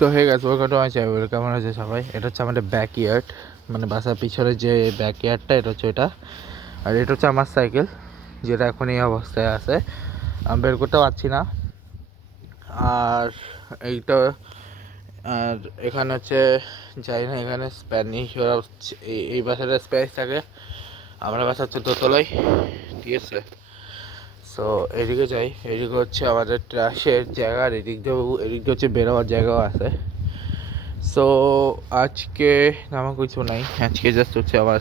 So hey guys, welcome to my channel. কেমন আছে সবাই? এটা হচ্ছে আমাদের ব্যাকইয়ার্ড, মানে বাসার পিছনে যে ব্যাকইয়ার্ডটা, এটা হচ্ছে এটা। আর এটা হচ্ছে আমার সাইকেল, যেটা এখন এই অবস্থায় আছে, আমি বের করতে পারছি না। আর এইটা, আর এখানে হচ্ছে যাই না, এখানে স্প্যানিশ ওরা এই বাসাটা স্প্যানিশ থাকে, আমরা বাসা হচ্ছে দোতলায়, ঠিক আছে। সো এদিকে যাই, এদিকে হচ্ছে আমাদের ট্রাশের জায়গা, আর এদিক হচ্ছে বেরোবার জায়গাও আছে। সো আজকে আমার কিছু নাই, আজকে জাস্ট হচ্ছে আমার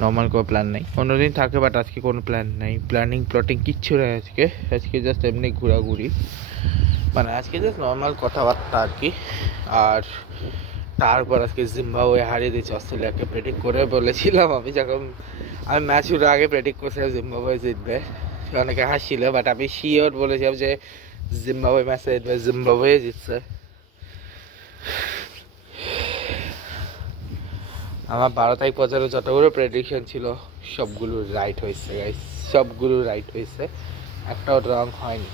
নর্মাল কোনো প্ল্যান নেই। অন্যদিন থাকে, বাট আজকে কোনো প্ল্যান নেই, প্লটিং কিচ্ছু নেই আজকে। আজকে জাস্ট এমনি ঘোরাঘুরি, মানে আজকে জাস্ট নর্মাল কথাবার্তা আর কি। আর তারপর আজকে জিম্বাবুয়ে হারিয়ে দিয়েছে অস্ট্রেলিয়াকে, প্রেডিক্ট করে বলেছিলাম আমি ম্যাচ শুরুর আগে প্রেডিক্ট করছিলাম জিম্বাবুয়ে জিতবে। অনেকে হাসছিল, বাট আমি শিওর বলেছিলাম যে জিম্বাবুয়ে ম্যাচে জিতবে, জিম্বাবুয়ে জিতছে। আমার 12 তারিখ পর্যন্ত যতগুলো প্রেডিকশন ছিল সবগুলো রাইট হয়েছে গাইস, সবগুলো রাইট হয়েছে, একটাও রং হয়নি।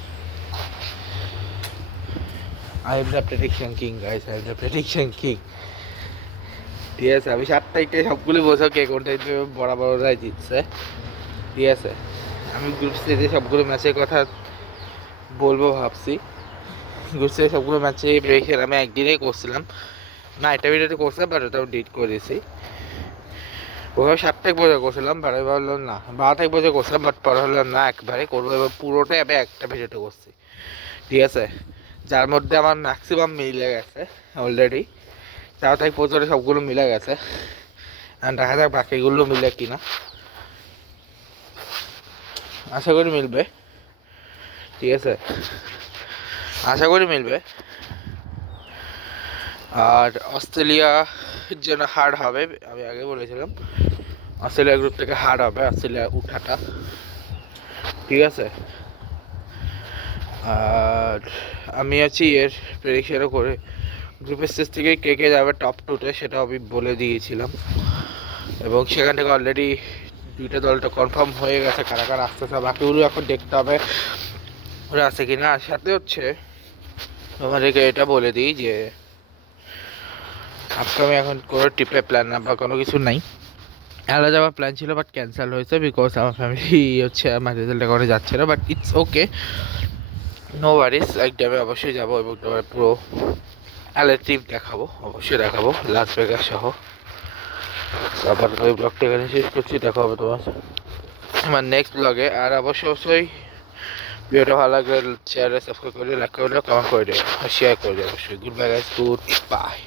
I am the prediction king guys, I am the prediction king. ঠিক আছে, আমি 7 তারিখে সবগুলো বোঝো কে কোনটা বরাবররাই জিতছে, ঠিক আছে। আমি গ্রুপ স্টেজে সবগুলো ম্যাচের কথা বলবো ভাবছি। গ্রুপ স্টেজে সবগুলো ম্যাচে প্রেডিকশন আমি একদিনেই করছিলাম না, এটা ভিডিওতে করছিলাম, বাট ওটাও ডিট করে দিয়েছি। ওভাবে 7 তারিখ পর্যন্ত করছিলাম, পরে ভাবলাম না 12 তারিখ পর্যন্ত করছিলাম, বাট পরে ভাবলাম না একবারে করবো, এবার পুরোটাই আমি একটা ভিডিওতে করছি, ঠিক আছে। যার মধ্যে আমার ম্যাক্সিমাম মিলে গেছে অলরেডি, 4 তারিখ পর্যন্ত সবগুলো মিলে গেছে। অ্যান্ড দেখা যাক বাকিগুলো মিলে কিনা, আশা করি মিলবে, ঠিক আছে, আশা করি মিলবে। আর অস্ট্রেলিয়া যেন হার্ড হবে, আমি আগে বলেছিলাম অস্ট্রেলিয়া গ্রুপ থেকে হার্ড হবে, অস্ট্রেলিয়া উঠাটা, ঠিক আছে। আর আমি আছি এর প্রেডিকশনও করে, গ্রুপের স্টেজ থেকে কে কে যাবে টপ 2-তে সেটাও আমি বলে দিয়েছিলাম, এবং সেখান থেকে অলরেডি দুইটা দলটা কনফার্ম হয়ে গেছে কারা কারা আসতেছে। বাকিগুলো এখন দেখতে হবে ওরা আসে কিনা। আর সাথে হচ্ছে তোমাদেরকে এটা বলে দিই যে আপকামিং এখন কোনো ট্রিপে প্ল্যান না বা কোনো কিছু নাই। এলা যাওয়ার প্ল্যান ছিল, বাট ক্যান্সেল হয়েছে বিকজ আমার ফ্যামিলি হচ্ছে আমার রেজাল্টটা করে যাচ্ছে না, বাট ইটস ওকে, নো ওয়ারিস। একদমই অবশ্যই যাবো, এবং তোমার পুরো এলা ট্রিপ দেখাবো, অবশ্যই দেখাবো, লাস ভেগাস সহ। আবার ওই ব্লগটা এখানে শেষ করছি, দেখা হবে তোমার আমার নেক্সট ব্লগে। আর অবশ্যই ভিডিওটা ভালো লাগলে শেয়ার সাবস্ক্রাইব করে, লাইক করে, কমেন্ট করে দিও, শেয়ার করে দিও অবশ্যই। Good bye guys, good bye.